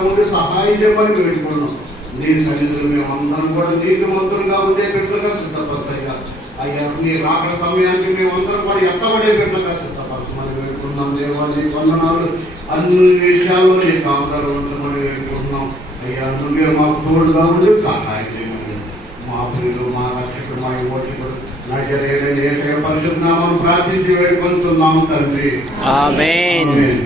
ఉండి సహాయం చేయమని వేడుకున్నాం. నీ సన్నిధిలో మేమందరం కూడా నీతిమంతులుగా ఉండే బిడ్డలుగా సిద్ధపడతాయిగా అయ్యా. నీ రాకడ సమయానికి మేమందరం కూడా ఎత్తబడే బిడ్డలుగా సిద్ధపడతామని వేడుకున్నాం దేవా. నీ వందనాలు. అన్ని విషయాల్లో నీ కాపుదల ఉంచమని వేడుకుంటున్నాం అయ్యా. నువ్వే మాకు తోడుగా ఉండి సహాయం చేయమని మా ప్రియులు, మా రక్షకుడు, మా యువకుడు నజరేయుడైన యేసయ్య పరిశుద్ధ నామమున ప్రార్థించి వేడుకొంటున్నాం తండ్రి. ఆమేన్. ఆమేన్.